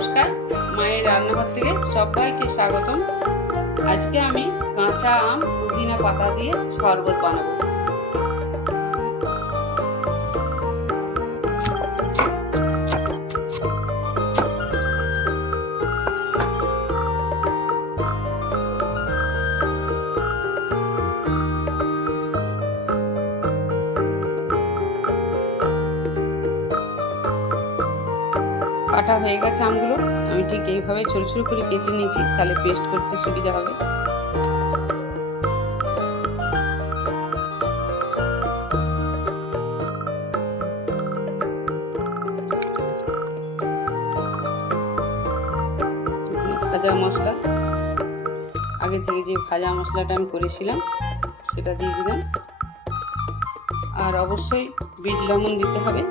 নমস্কার, মায়ের রান্নাঘর থেকে সবাইকে স্বাগতম। আজকে আমি কাঁচা আম পুদিনা পাতা দিয়ে শরবত বানাবো। কাটা হয়ে গেছে আমগুলো, আমি ঠিক এইভাবে ছোট ছোট করে কেটে নিয়েছি, তাহলে পেস্ট করতে সুবিধা হবে। ভাজা মশলা, আগে থেকে যে ভাজা মশলাটা আমি করেছিলাম সেটা দিয়ে দিলাম, আর অবশ্যই বিট লবণ দিতে হবে।